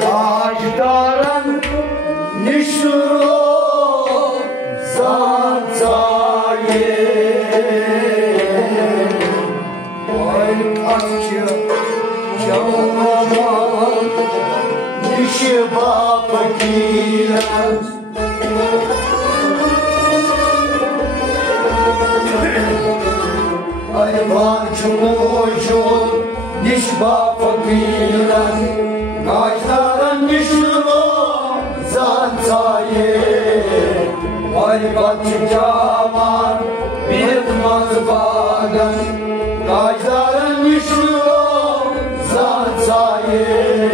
Kaşdaran nişro zanzaye Oy kaçı çavaman nişi bapakiran Ay vançumuşun nişba fakiran Kaşdaran nişro zanzaye Ay kaçı çavaman bitmaz bagan Kaşdaran nişro zanzaye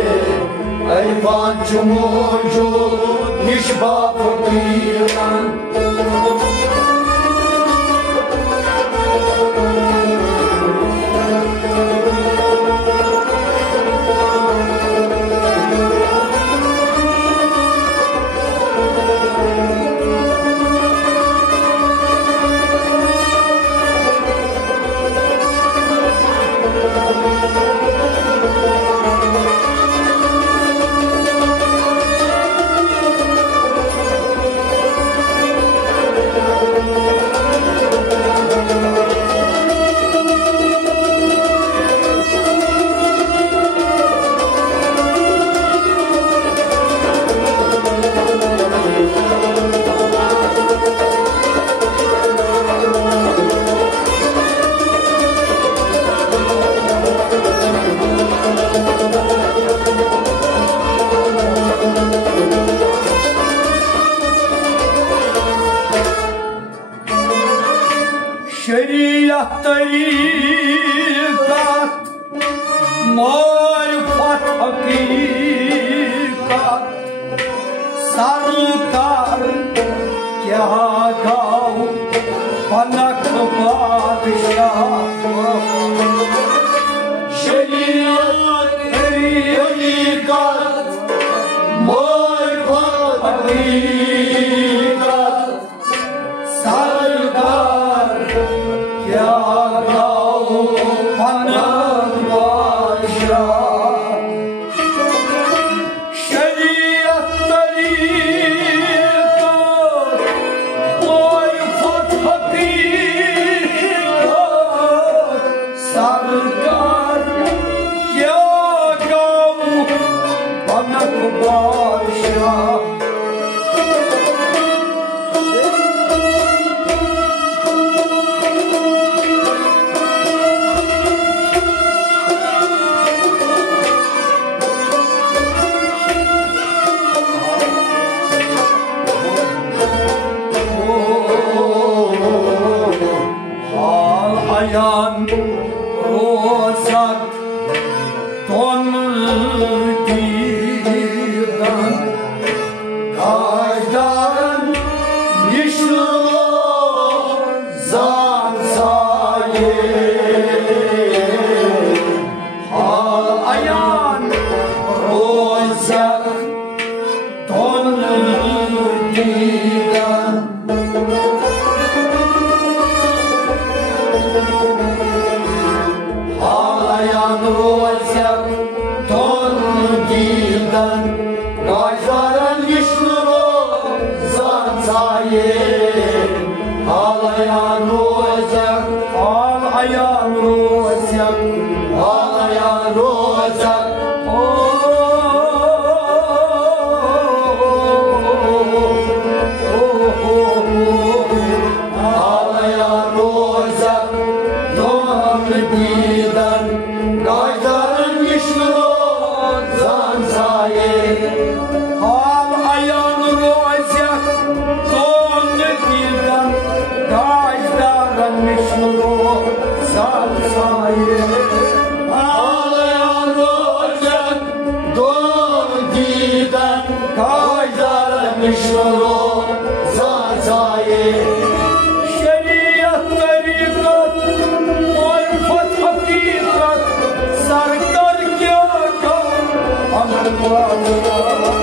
Ay vançumuşun nişba fakiran Şeriat tarikat, marifat hakikat, sarkar kya gav, panak padişah. Şeriat tarikat, marifat hakikat, sarkar kya gav panak padişah Şeriat tarikat marifat hakikat sarkar kya gav panak padişah Ayan rozak ton didan Kaşdaran nişro zanzaye Al ayan rozak ton didan Ağlayan rozak ton gildan Kaşdaran nişro zanzaye Ağlayan rozak, ağlayan rozak, ağlayan rozak Ağlayan rozak ton gildan Kaşdaran nişro zanzaye Ağlayan rozak ton gildan Kaşdaran nişro zanzaye Ağlayan rozak ton gildan Kaşdaran nişro zanzaye Şeriat tarikat marifat hakikat sarkar kya gav panak padişah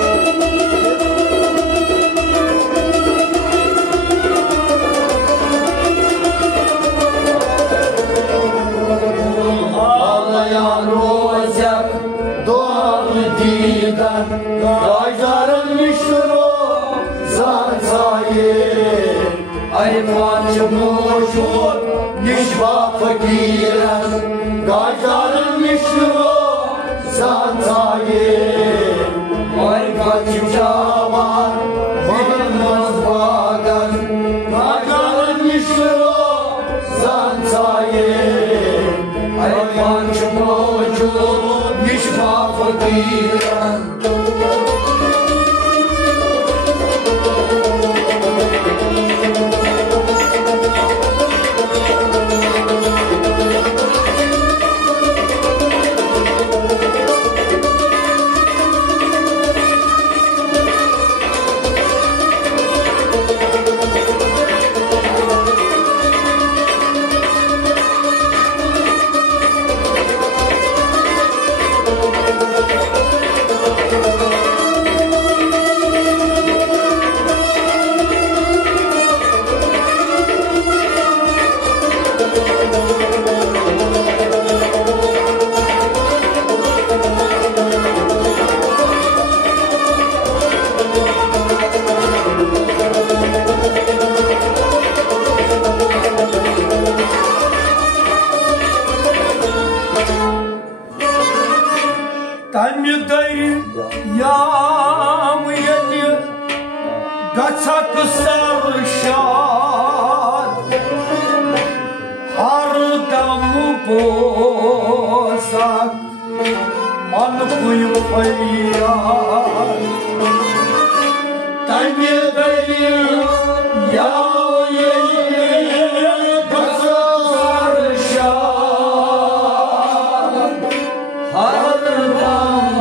Ağlayan Aytmazyak doğru diden Gaydarın müştürü zatsayı Aytmancı muşur nişba fakiren Gaydarın müştürü zatsayı Aytmancı çavar bilmez bagan Gaydarın müştürü zatsayı Aytmancı muşur nişba fakiren Kaçak sarışat Hardamı bozak Mankuyu fayyat Tanrı'dayım ya kaçak sarışat Hardam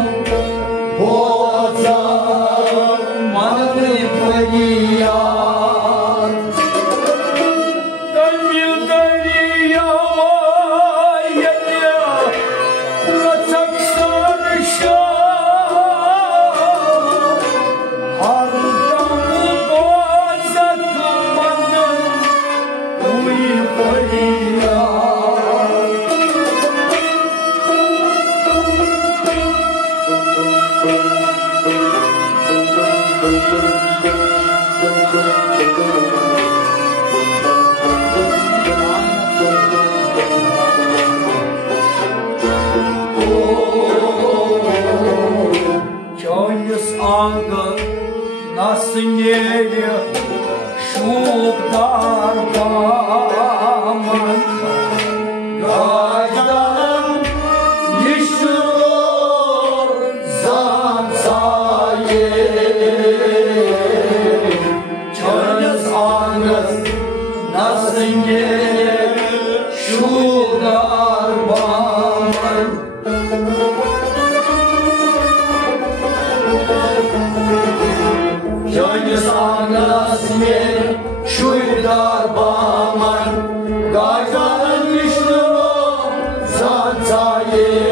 bozak Mankuyu fayyat Nasıl şubdar baman Gaydanın yişur zatsayı Çönüz anız nasıl şubdar baman Gönlüz anasını şuydar baman Gaydanın müştürü zatsayı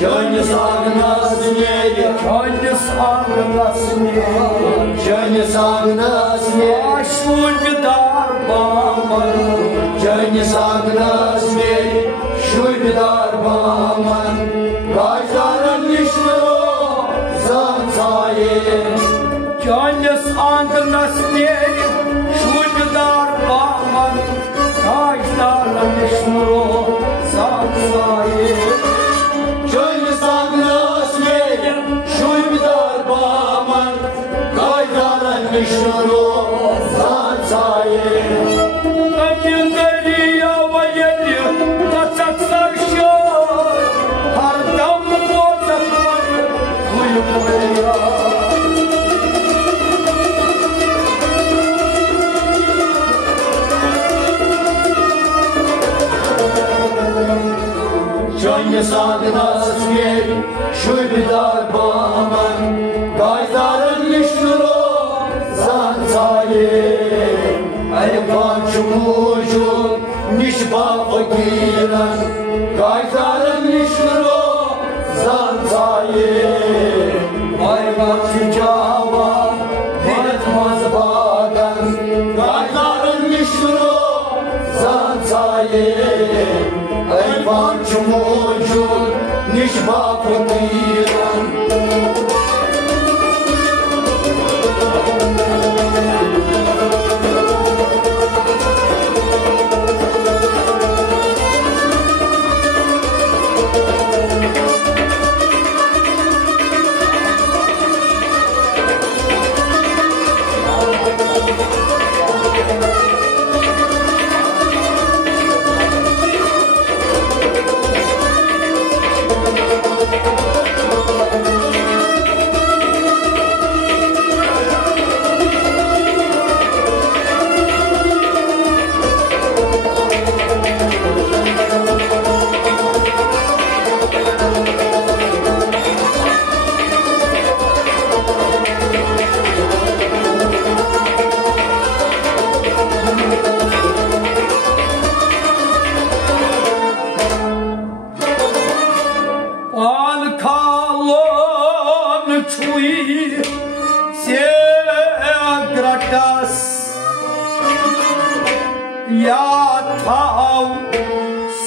Gönlüz anasını Gönlüz anasını şuydar baman Gönlüz anasını şuydar baman Gaydanın müştürü zatsayı Gönlüz anasını şuydar baman Gaydarın müştürü zatsayı Gönlüz anasını şuydar baman Gaydarın müştürü zatsayı Ömürleri yavayeli kaçak sarışır Hardam bozakları uyumaya Gönlüz anasını şuydar baman Gaydarın müştürü zatsayı Aytmancı muşur nişba fakiren Gaydarın müştürü zatsayı Aytmancı çavar bilmez bagan Gaydarın müştürü zatsayı Aytmancı muşur nici va putea.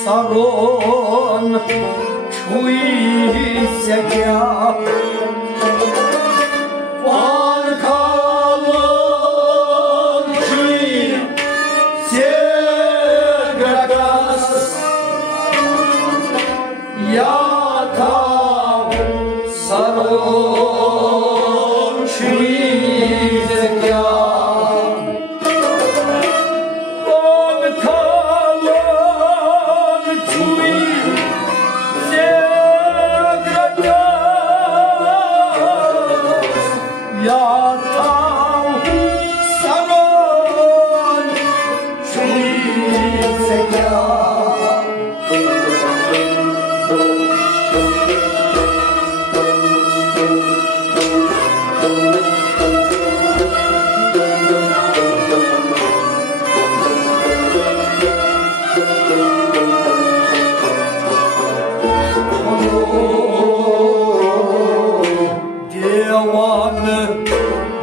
Saron chui segya Pan kalon chui segadas Yata saron chui segya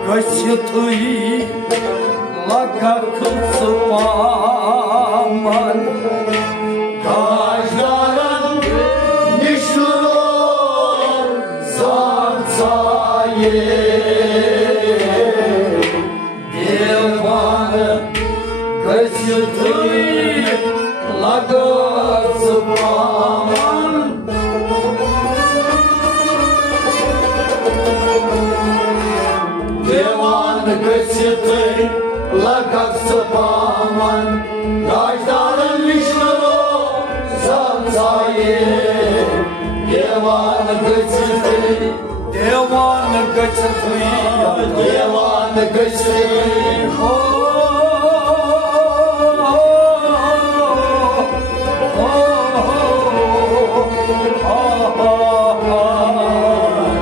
Găsitui la călțăpaman Cajdaran nișlor zanțaie Devană găsitui la călțăpaman Găsităi la călțăpaman Cajdaran nișlor zanțaie Devană găsităi Devană găsităi Devană găsităi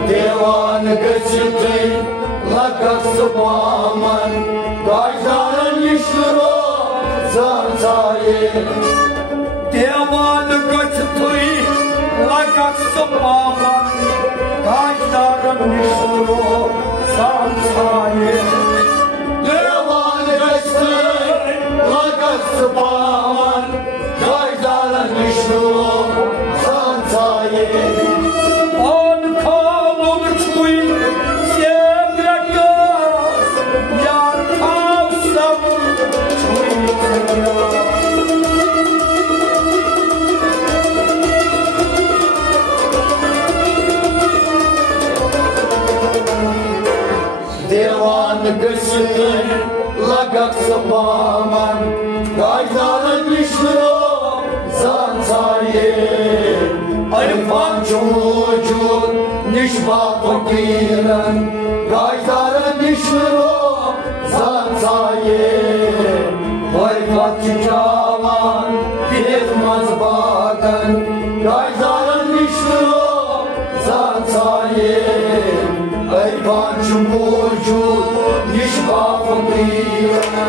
Devană găsităi la călțăpaman Cajdaran nișlor zanțaie Devană găsităi la călțăpaman Cajdaran nișlor zanțaie Devană găsităi la călțăpaman Cajdaran nișlor zanțaie Găsităi la călțăpaman Cajdaran nișlor zanțaie Ai fanciumuciun nici va putea Cajdaran nișlor zanțaie Ai faciaman pirmaz bagan Cajdaran nișlor zanțaie Ai fanciumuciun nici va putea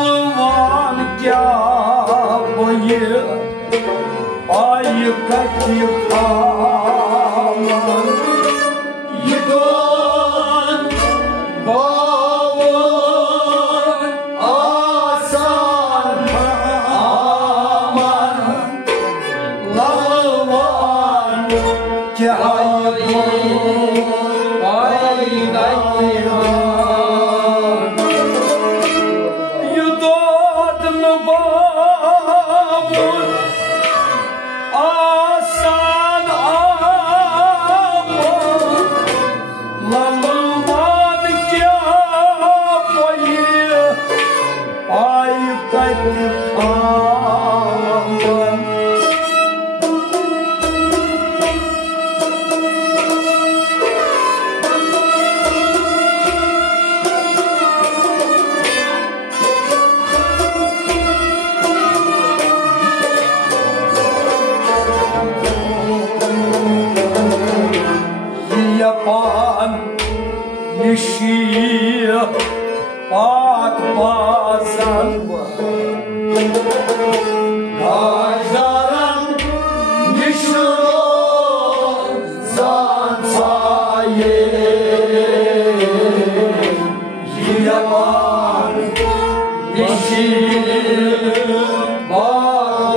lalvan kya boyu ayı kati aman yıkan bağın asan aman lalvan kya ayı yapan nişi bak bazen Kajdaran nişi zansaye yapan nişi bak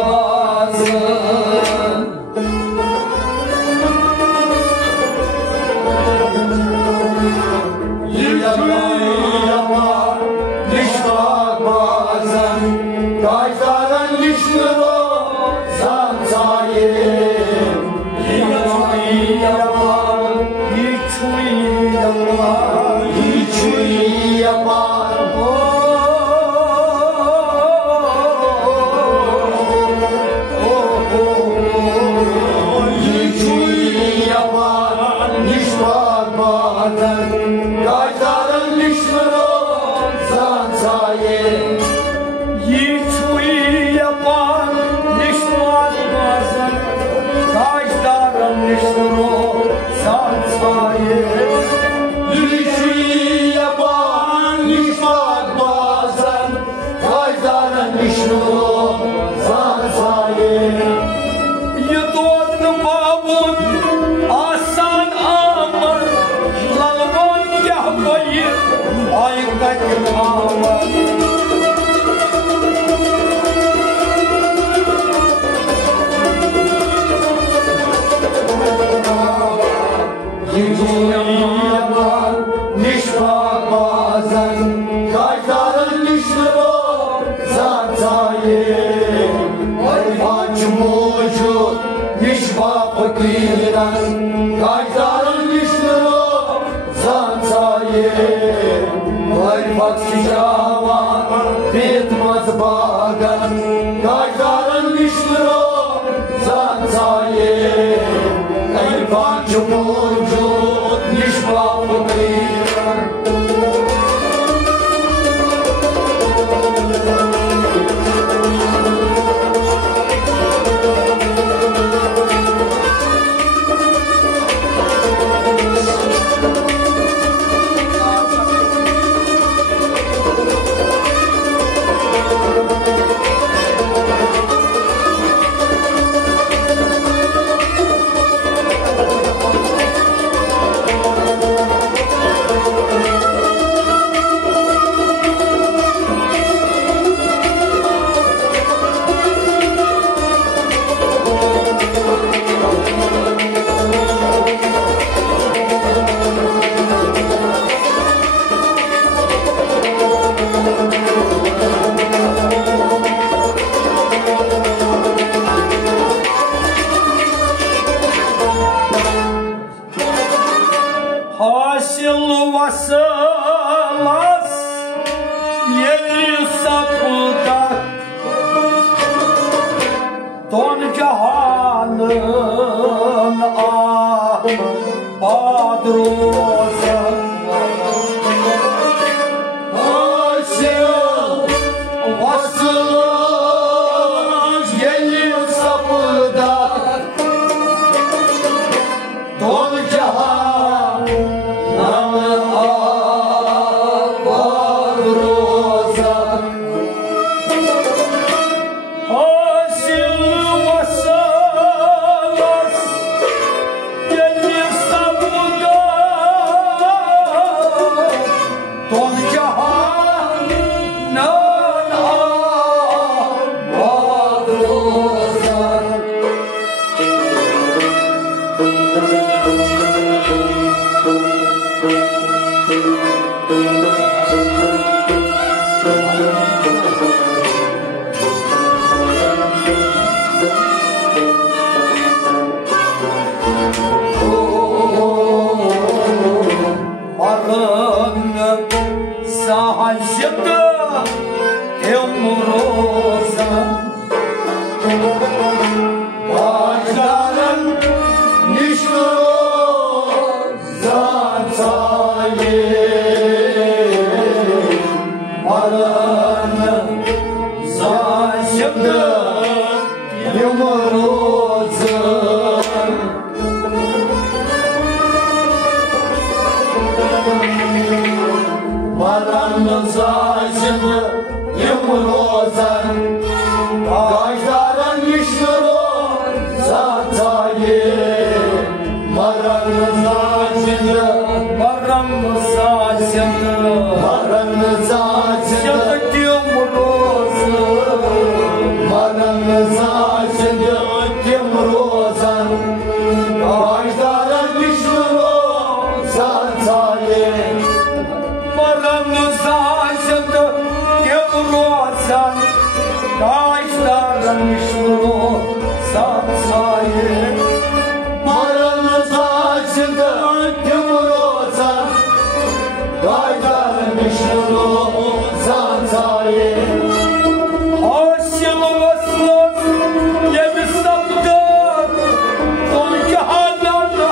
bazen Kajdaran nişnuro zansaye Hiçuy yapar Hiçuy yapar Hiçuy yapar Hiçuy yapar Nişvar bazen Kajdaran nişnuro zansaye Hiçuy yapar nişvan bazen Kajdaran nişnuro zansaye Hiçuy yapar nişvan bazen Kajdaran nişnuro zansaye Yudodnu babun asan aman Lalvan yahbayı aykat aman Yaman nişbak bazen Kajdaran nişnuro zansaye Arifan çumucu nişbak fakiran Kajdaran nişnuro zansaye Arifat şicavan bitmaz bagan Kajdaran nişnuro zansaye Arifan çumucu nişbak fakiran Hasil vasılas yeni sapıdak Don cahanın ah badroza Hasil vasılas yeni sapıdak Don cahanın ah badroza Emrozan Başların Nişrozan Sayın Aranı Zaşımdı Emrozan Aranı Zaşımdı Emrozan Kaşların Nişrozan Sayın Maranızasında Temrozan Kaşların Nişrozan Sayın Maranızasında Temrozan Kaşların Nişrozan Sayın Maranızasında Temrozan Kaşların Nişrozan Sayın Aşılmasın yedi sapıdan Dolu cihanlarda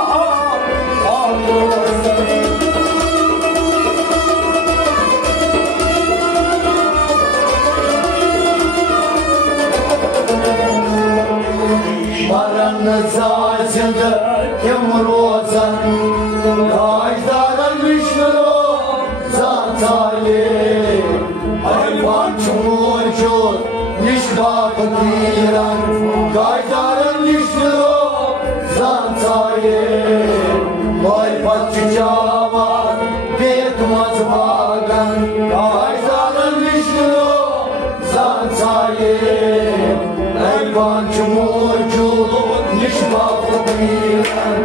ağlıyorsun Maranızasında Temrozan Kaşların Nişrozan Sayın Hayvan çumucu Nişbabı diran Kaşların Nişrozan Sayın Vay patçı cavan Bekmaz bagan Kaşların Nişrozan Sayın Hayvan çumucu Nişbabı diran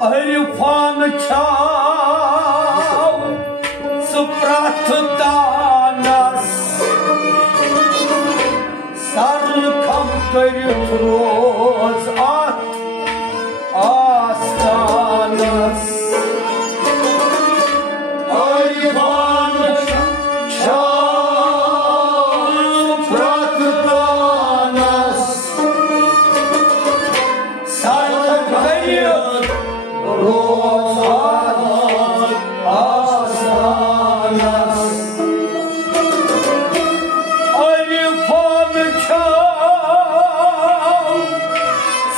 Arifan çav Sıpratdanas Sarkam kayıtroz at Astanas Arifan çav Sıpratdanas Sarkam kayıtroz Rozan Astanas Arifan çav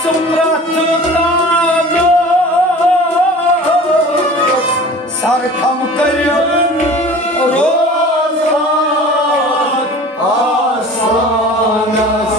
Sıpratdanas Sarkam kayıtroz Rozan Astanas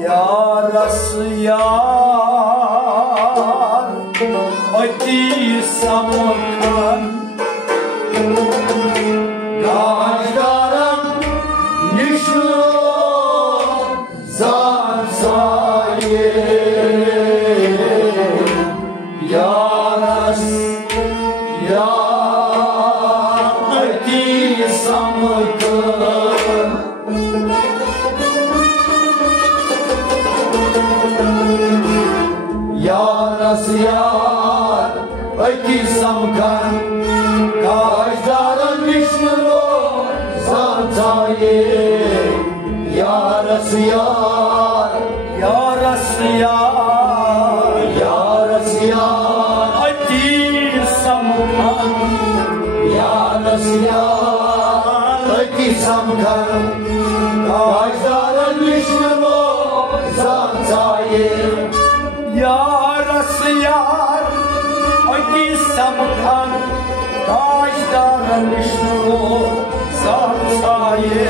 Yarası yar Ati Samarkan Kaşların Nişrozan Sayın Yaras Ati Samarkan Yaras Ati Samarkan Kaşların Nişrozan zantaye yarası yar yarası yar yarası yar Hadi samkan yarası yar hadi samkan Kajdarın düşmanı zantaye yarası yar Hadi samkan Kajdarın düşmanı zantaye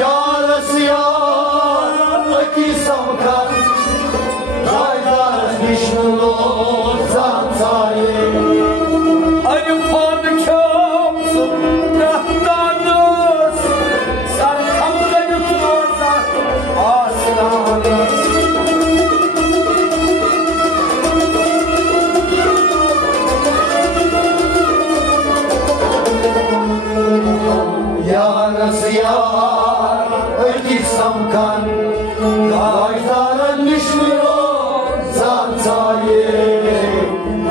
yarası yar hadi samkan Kajdarın düşmanı zantaye Ayıpan kömsün rahtanız Sarkam kayıtmazlar aslanız yarası yar öki samkan Kajdarın düşmüyor zantaye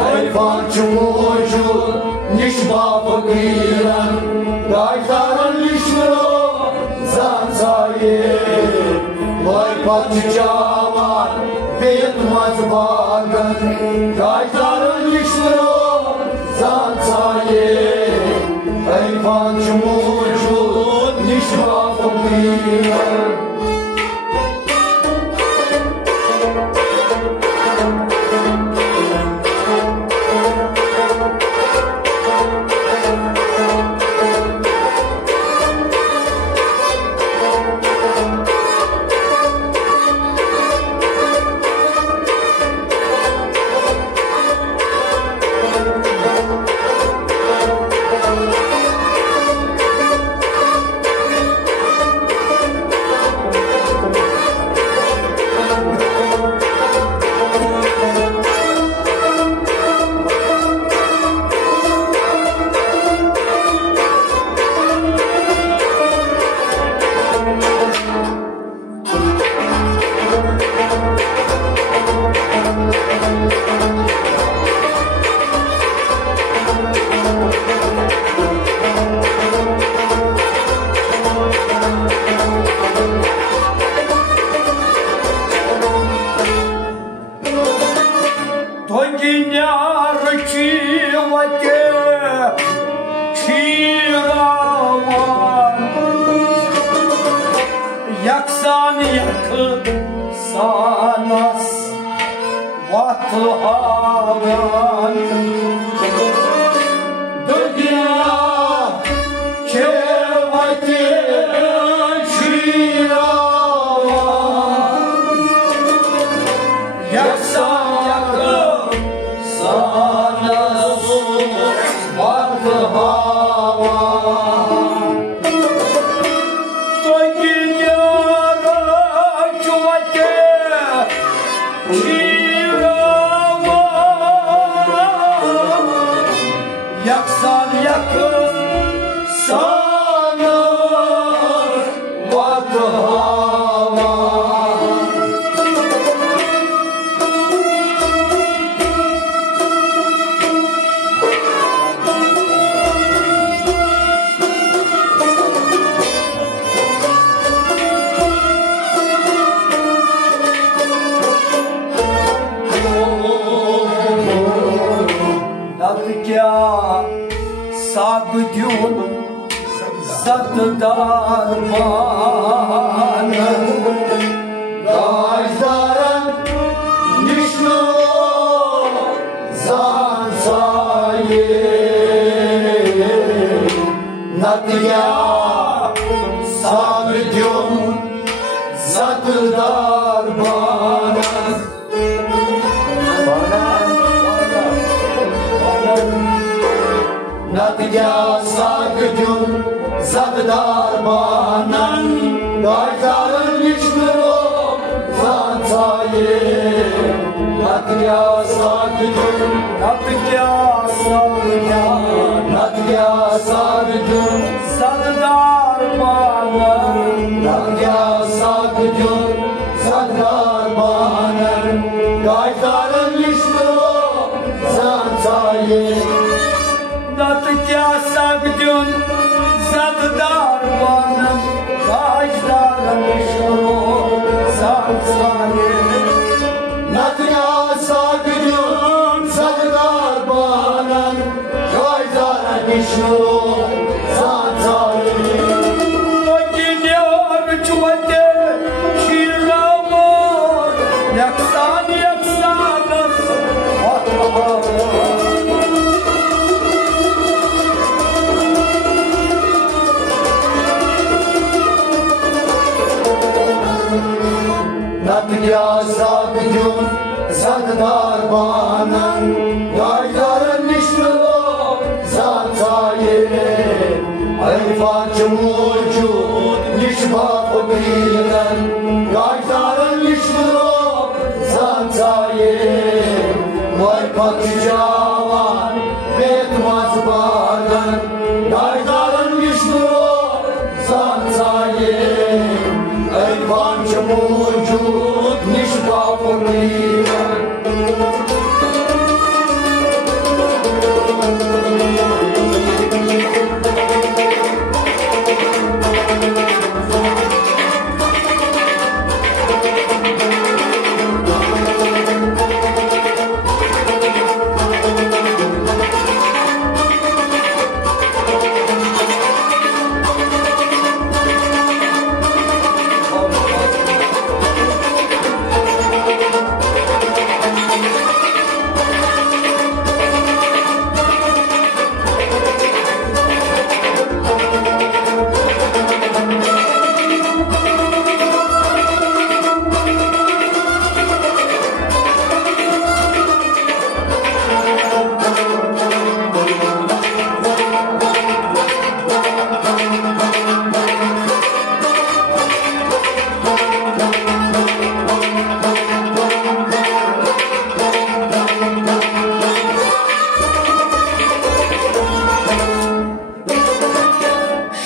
Ayfan çumucu nişba fakiren Kajdarın düşmüyor zantaye Vay patçı çaman beyitmaz bakın Kajdarın düşmüyor zantaye Ayfan çumucu nişba fakiren Yaksan yakın sanas vatı havan Dünya kevati şiravan Yaksan yakın sana vatı havan Yaksan yakın sana vatı havan Nadya sabdun satdar bana Kajdarın düşmü zantaye Nadya sabdun satdar bana Nadya sabdun satdar bana Kajdarın düşmü zantaye Nadya sabdun Nadya sabdun Nadya sabdun satdar bana Nadya sabdun satdar bana Kajdarın düşmü zantaye Nadya sabdun satdar bana Natya Sagdun Sadgar Banan Gaydara Nishnu Satsai Gidiyor çuvate Şiramı Yaksan Natya Sagdun Sadgar Banan Gaydara Nishnu Satsai Ayfaç muvcut nişbap bilen Gaydarın nişnu Satsai Ayfaç cavan betmaz bagan Gaydarın nişnu Satsai Ayfaç muvcut nişbap bilen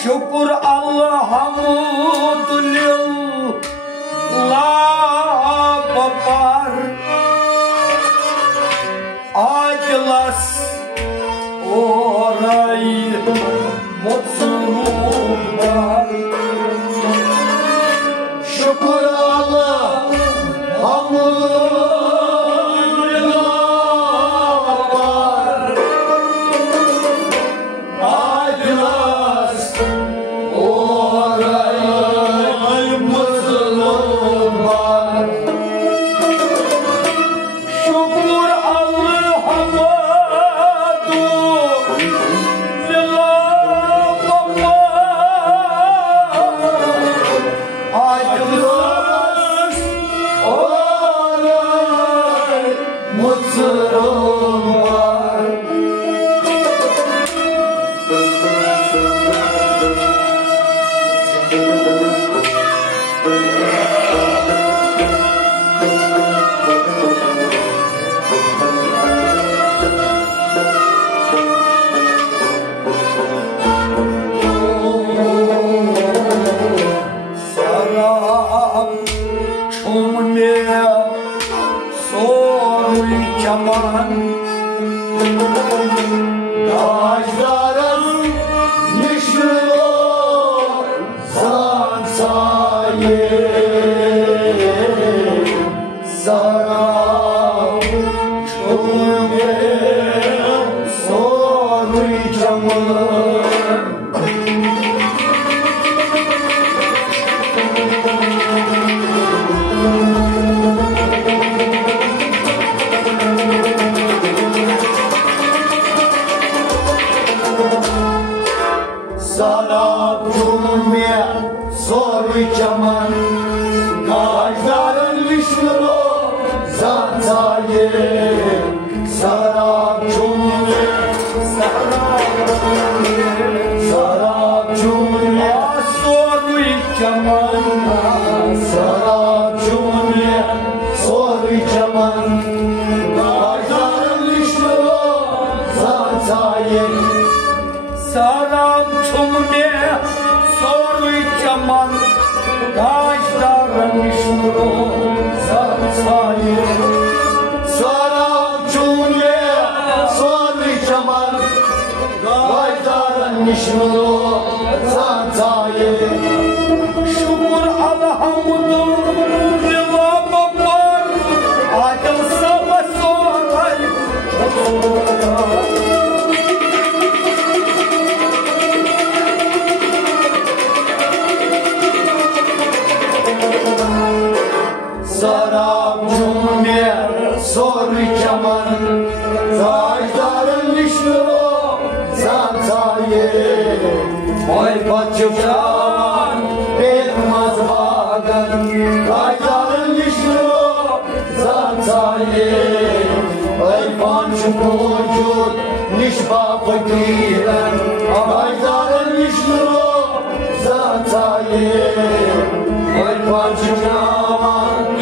Şükür Allah hamdülillah babbar Acılas orayı mutsuzlar Şükür Allah hamdülillah var Acılas orayı mutluluk var Şükür Allah hamdülillah babbar Acılas orayı mutluluk var Sarap çumne soy çaman Gajdarın nişnu Satsai Sarap çumne soy çaman Sarap cumne soy çaman Gajdarın nişnu Satsai Sarap cumne Sarap cumne soy çaman Sarap cumle soy çaman Gajdarın nişnu Satsai Sarap çumne soy çaman Kaşların nişnu Satsai Sarap cumle soy çaman Gajdarın nişnu Satsai Şükür alhamdülillah zaye Oy paçuçan Bilmaz vagan Kaydarın işru Zantaye Oy pançumucun Nişba fakiren Kaydarın işru Zantaye Oy paçuçan